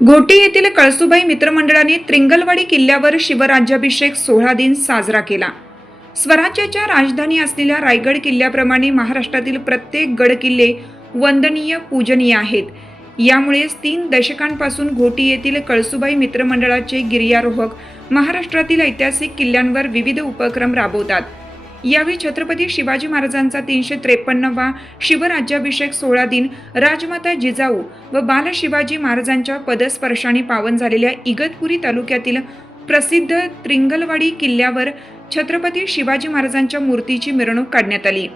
घोटी येथील कळसुबाई मित्रमंडळाने त्रिंगलवाडी किल्ल्यावर शिवराज्याभिषेक सोहळा दिन साजरा केला। स्वराज्याच्या राजधानी असलेल्या रायगड किल्ल्याप्रमाणे महाराष्ट्रातील प्रत्येक गड किल्ले वंदनीय पूजनीय आहेत। यामुळेच 3 दशकांपासून घोटी येथील कळसुबाई मित्रमंडळाचे गिर्यारोहक महाराष्ट्रातील ऐतिहासिक किल्ल्यांवर विविध उपक्रम राबवतात। यावेळी छत्रपती शिवाजी महाराजांचा 353वा शिवराज्याभिषेक सोहळा दिन राजमाता जिजाऊ व बाल शिवाजी महाराजांच्या पदस्पर्शाने पावन झालेल्या इगतपुरी तालुक्यातील प्रसिद्ध त्रिंगलवाडी किल्ल्यावर छत्रपती शिवाजी महाराजांच्या मूर्तीची मिरवणूक काढण्यात आली।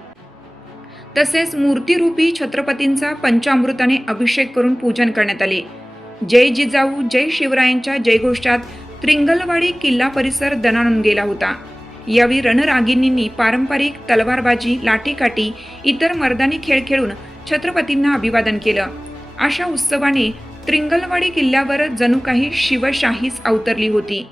तसेच मूर्तीरूपी छत्रपतींचा पंचामृताने अभिषेक करून पूजन करण्यात आले। जय जिजाऊ जय शिवरायांच्या जयघोषात त्रिंगलवाडी किल्ला परिसर दणाणून गेला होता। यावेळी रणरागिणींनी पारंपरिक तलवारबाजी, लाठीकाठी इतर मर्दानी खेळ खेळून छत्रपतींना अभिवादन केलं। अशा उत्सवाने त्रिंगलवाडी किल्ल्यावर जणू काही शिवशाहीच अवतरली होती।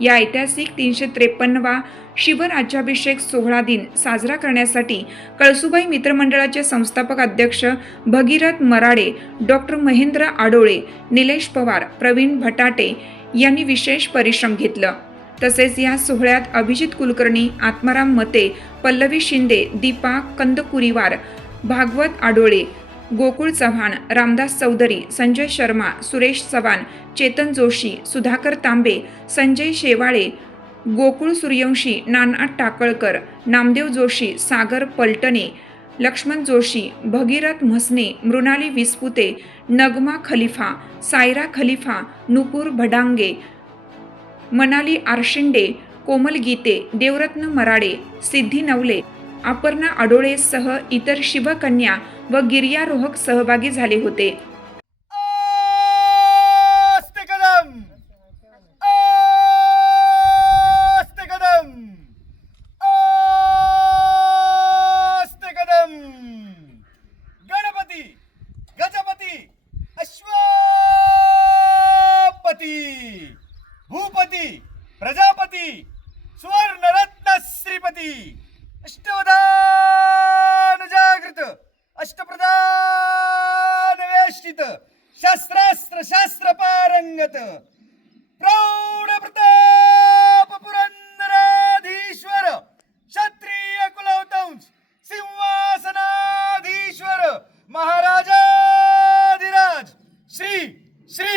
या ऐतिहासिक 353वा शिवराज्याभिषेक सोहळा दिन साजरा करण्यासाठी कळसुबाई मित्रमंडळाचे संस्थापक अध्यक्ष भगीरथ मराडे, डॉक्टर महेंद्र आडोळे, निलेश पवार, प्रवीण भटाटे यांनी विशेष परिश्रम घेतलं। तसेच या सोहळ्यात अभिजित कुलकर्णी, आत्माराम मते, पल्लवी शिंदे, दीपा कंदकुरीवार, भागवत आडोळे, गोकुळ चव्हाण, रामदास चौधरी, संजय शर्मा, सुरेश चव्हाण, चेतन जोशी, सुधाकर तांबे, संजय शेवाळे, गोकुळ सूर्यवंशी, नाना टाकळकर, नामदेव जोशी, सागर पलटणे, लक्ष्मण जोशी, भगीरथ म्हसने, मृणाली विस्पुते, नगमा खलिफा, सायरा खलिफा, नुपूर भडांगे, मनाली आरशिंडे, कोमल गीते, देवरत्न मराडे, सिद्धी नवले, अपर्णा आडोळे सह इतर शिवकन्या व गिर्यारोहक सहभागी झाले होते। गणपती गजपती अश्वपती भूपती प्रजापती सुवर्णरत्न श्रीपती अष्टवधान जागृत अष्टप्रधान वेष्टित शास्त्रास्त्र शास्त्र पारंगत प्रौढ प्रताप पुरंदराधीश्वर क्षत्रिय कुलवंश सिंहासनाधीश्वर महाराजाधिराज श्री श्री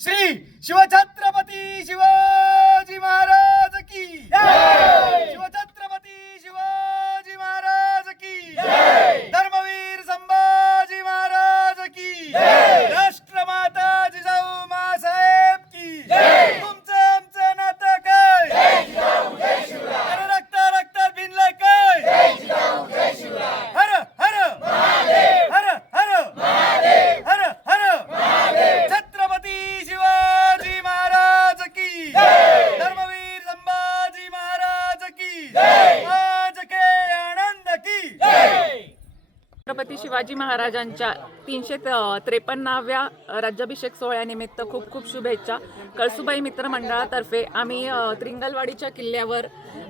श्री शिवछत्रपती शिवाजी महाराज की जय। शिवछत्रपती शिवाजी महाराज की जय। धर्मवीर संभाजी महाराज की जय। राष्ट्रमाता जिजाऊ माँसाहेब की जय। तुमचं आमचं नातं काय? जय जिजाऊ जय शिवराय। अरे रक्तात भिनलंय काय? जय जिजाऊ जय शिवराय। हर हर महादेव हर हर महादेव हर हर महादेव। छत्रपती शिवाजी महाराज की जय। धर्मवीर संभाजी महाराज की जय। आज के आनंद की जय। छत्रपती शिवाजी महाराजांच्या 353व्या राज्याभिषेक सोहळ्यानिमित्त खूप खूप शुभेच्छा। कळसुबाई मित्रमंडळातर्फे आम्ही त्रिंगलवाडीच्या किल्ल्यावर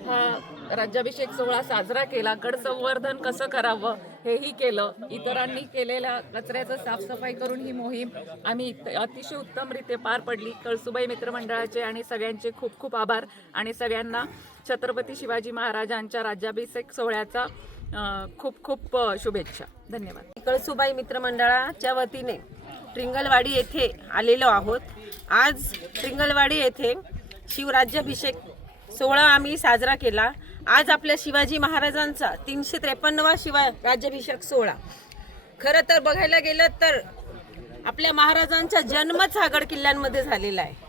हा राज्याभिषेक सोहळा साजरा केला। गड संवर्धन कसं करावं हेही केलं। इतरांनी केलेल्या कचऱ्याचं साफसफाई करून ही मोहीम आम्ही अतिशय उत्तमरीत्या पार पडली। कळसुबाई मित्रमंडळाचे आणि सगळ्यांचे खूप खूप आभार आणि सगळ्यांना छत्रपती शिवाजी महाराजांच्या राज्याभिषेक सोहळ्याचा खूप खूप शुभेच्छा। धन्यवाद। कळसुबाई मित्रमंडळाच्या वतीने त्रिंगलवाडी येथे आलेलो आहोत। आज त्रिंगलवाडी येथे शिवराज्याभिषेक सोहळा आम्ही साजरा केला। आज आपल्या शिवाजी महाराजांचा 353वा शिवराज्याभिषेक सोहळा। खरं तर बघायला गेलं तर आपल्या महाराजांचा जन्मच हा गड किल्ल्यांमध्ये झालेला आहे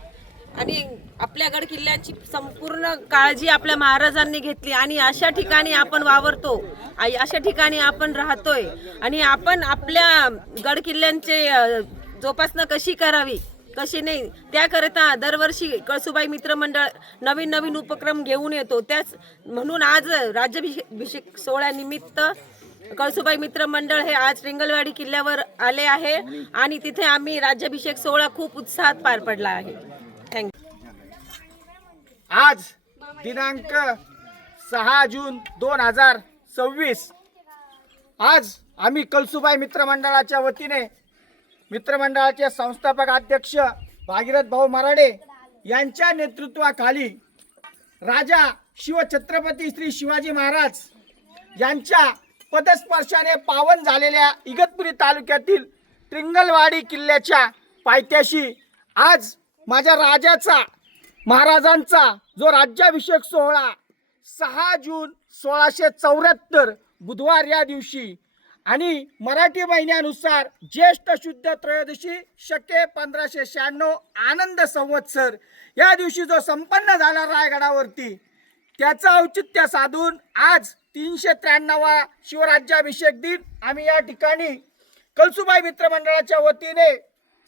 आणि आपल्या गड किल्ल्यांची संपूर्ण काळजी आपल्या महाराजांनी घेतली आणि अशा ठिकाणी आपण वावरतो, अशा ठिकाणी आपण राहतोय आणि आपण आपल्या गड किल्ल्यांचे जोपासना कशी करावी कशी नाही त्याकरिता दरवर्षी कळसुबाई मित्रमंडळ नवीन नवीन उपक्रम घेऊन येतो। त्याच म्हणून आज राज्याभिषेक सोहळ्यानिमित्त कळसुबाई मित्रमंडळ हे आज त्रिंगलवाडी किल्ल्यावर आले आहे आणि तिथे आम्ही राज्याभिषेक सोहळा खूप उत्साहात पार पडला आहे। थँक्यू। आज दिनांक 6 जून 2026 आज आम्ही कळसुबाई मित्रमंडळाच्या वतीने मित्रमंडळाचे संस्थापक अध्यक्ष भागीरथ भाऊ मराडे यांच्या नेतृत्वाखाली राजा शिवछत्रपती श्री शिवाजी महाराज यांच्या पदस्पर्शाने पावन झालेल्या इगतपुरी तालुक्यातील त्रिंगलवाडी किल्ल्याच्या पायथ्याशी आज माझ्या राजाचा महाराजांचा जो राज्याभिषेक सोहळा 6 जून 1674 बुधवार या दिवशी आणि मराठी महिन्यानुसार ज्येष्ठ शुद्ध त्रयोदशी शके 1596 आनंद संवत्सर या दिवशी जो संपन्न झाला रायगडावरती, त्याचं औचित्य साधून आज 393वा शिवराज्याभिषेक दिन आम्ही या ठिकाणी कळसुबाई मित्रमंडळाच्या वतीने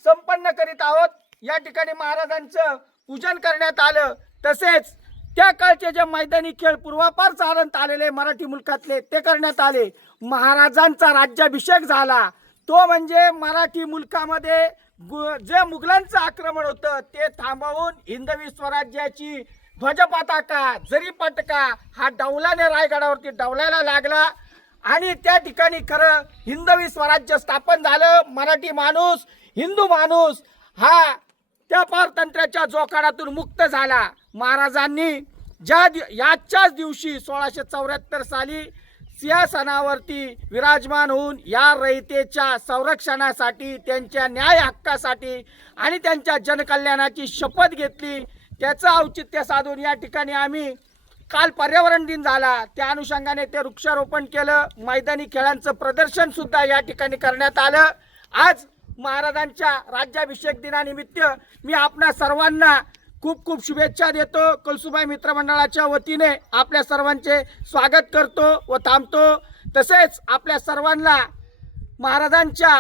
संपन्न करीत आहोत। या ठिकाणी महाराजांचं पूजन करण्यात आलं, तसेच त्या काळचे जे मैदानी खेळ पूर्वापार चालत आलेले मराठी मुलखातले ते करण्यात आले। महाराजांचा राज्याभिषेक झाला तो म्हणजे मराठी मुलखामध्ये जे मुघलांचं आक्रमण होतं ते थांबवून हिंदवी स्वराज्याची ध्वज पताका जरी पटका हा डौलाने रायगडावरती डौलायला लागला आणि त्या ठिकाणी खरं हिंदवी स्वराज्य स्थापन झालं। मराठी माणूस हिंदू माणूस हा त्या पारतंत्र्याच्या जोखाडातून मुक्त झाला। महाराजांनी याच्याच दिवशी 1674 साली सिंहासनावरती विराजमान होऊन या रयतेच्या संरक्षणासाठी, त्यांच्या न्याय हक्कासाठी आणि त्यांच्या जनकल्याणाची शपथ घेतली। त्याचं औचित्य साधून या ठिकाणी आम्ही काल पर्यावरण दिन झाला, त्या अनुषंगाने ते वृक्षारोपण केलं, मैदानी खेळांचं प्रदर्शन सुद्धा या ठिकाणी करण्यात आलं। आज महाराजांच्या राज्याभिषेक दिनानिमित्त मी आपणा सर्वांना खूप खूप शुभेच्छा देतो। कळसुबाई मित्रमंडळाच्या वतीने आपल्या सर्वांचे स्वागत करतो व थांबतो। तसेच आपल्या सर्वांना महाराजांच्या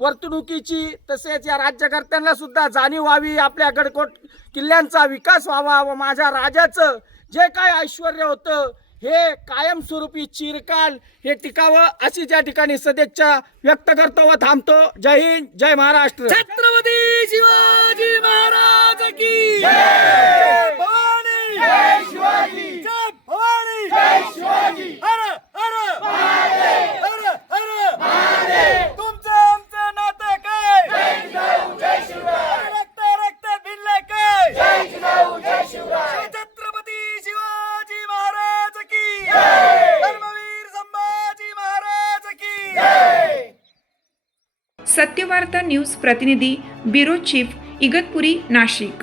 वर्तणुकीची तसेच या राज्यकर्त्यांना सुद्धा जाणीव व्हावी, आपल्या गडकोट किल्ल्यांचा विकास व्हावा व माझ्या राजाचं जे काय ऐश्वर्य होतं हे कायमस्वरूपी चिरकाल हे टिकावं अशी त्या ठिकाणी सदिच्छा व्यक्त करतो व थांबतो। जय हिंद, जय महाराष्ट्र। छत्रपती शिवाजी महाराज की जय भवानी, जय शिवाजी, जय भवानी, जय शिवाजी। हर हर महादेव, हर हर महादेव। तुमचं आमचं नातं काय? जय जिजाऊ, जय शिवराय। रक्त रक्त भिनलंय काय? जय जिजाऊ, जय शिवराय। छत्रपती शिवाजी महाराज की जय। धर्मवीर संभाजी महाराज की जय। सत्यवार्ता न्यूज प्रतिनिधी ब्युरो चीफ इगतपुरी नाशिक।